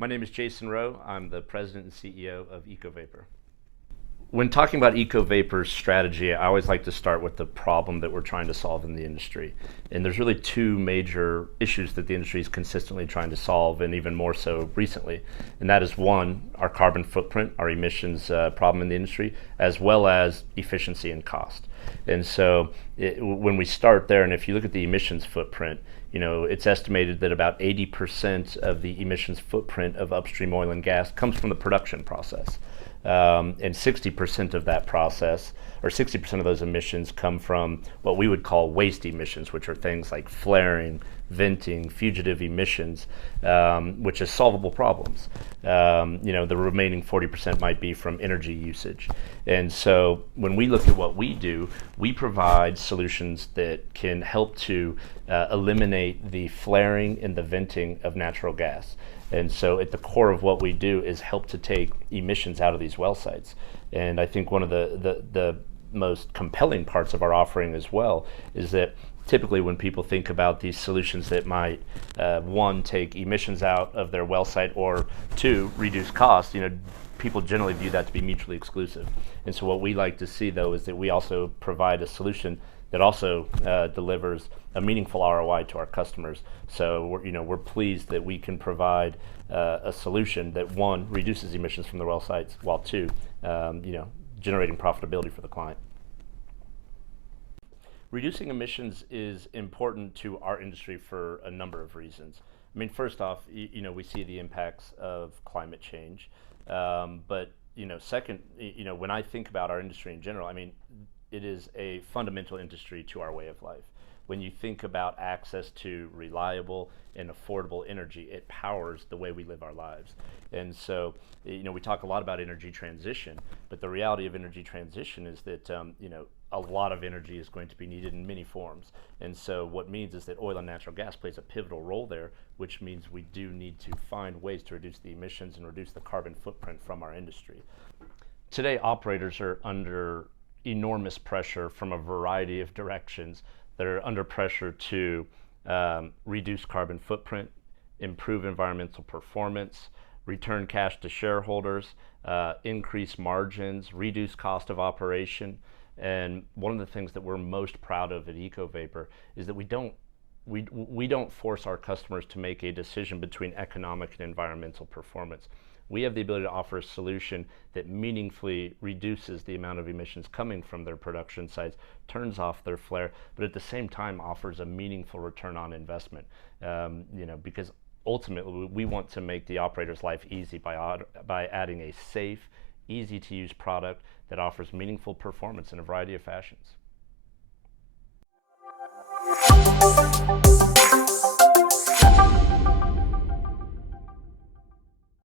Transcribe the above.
My name is Jason Rowe. I'm the president and CEO of EcoVapor. When talking about EcoVapor's strategy, I always like to start with the problem that we're trying to solve in the industry. And there's really two major issues that the industry is consistently trying to solve, and even more so recently. And that is one, our carbon footprint, our emissions problem in the industry, as well as efficiency and cost. And so when we start there, and if you look at the emissions footprint, it's estimated that about 80% of the emissions footprint of upstream oil and gas comes from the production process. And 60% of that process, or 60% of those emissions, come from what we would call waste emissions, which are things like flaring, venting, fugitive emissions, which is solvable problems. The remaining 40% might be from energy usage. And so when we look at what we do, we provide solutions that can help to eliminate the flaring and the venting of natural gas. And so at the core of what we do is help to take emissions out of these well sites. And I think one of the most compelling parts of our offering as well is that typically when people think about these solutions that might, one, take emissions out of their well site, or two, reduce costs, people generally view that to be mutually exclusive. And so what we like to see, though, is that we also provide a solution that also delivers a meaningful ROI to our customers. So we're pleased that we can provide a solution that, one, reduces emissions from the well sites, while two, generating profitability for the client. Reducing emissions is important to our industry for a number of reasons. I mean, first off, we see the impacts of climate change, but second, when I think about our industry in general, I mean, it is a fundamental industry to our way of life. When you think about access to reliable and affordable energy, it powers the way we live our lives. And so, we talk a lot about energy transition, but the reality of energy transition is that, a lot of energy is going to be needed in many forms. And so what means is that oil and natural gas plays a pivotal role there, which means we do need to find ways to reduce the emissions and reduce the carbon footprint from our industry. Today, operators are under enormous pressure from a variety of directions. They're under pressure to reduce carbon footprint, improve environmental performance, return cash to shareholders, increase margins, reduce cost of operation. And one of the things that we're most proud of at EcoVapor is that we don't force our customers to make a decision between economic and environmental performance. We have the ability to offer a solution that meaningfully reduces the amount of emissions coming from their production sites, turns off their flare, but at the same time offers a meaningful return on investment. Because ultimately we want to make the operator's life easy by adding a safe, easy to use product that offers meaningful performance in a variety of fashions.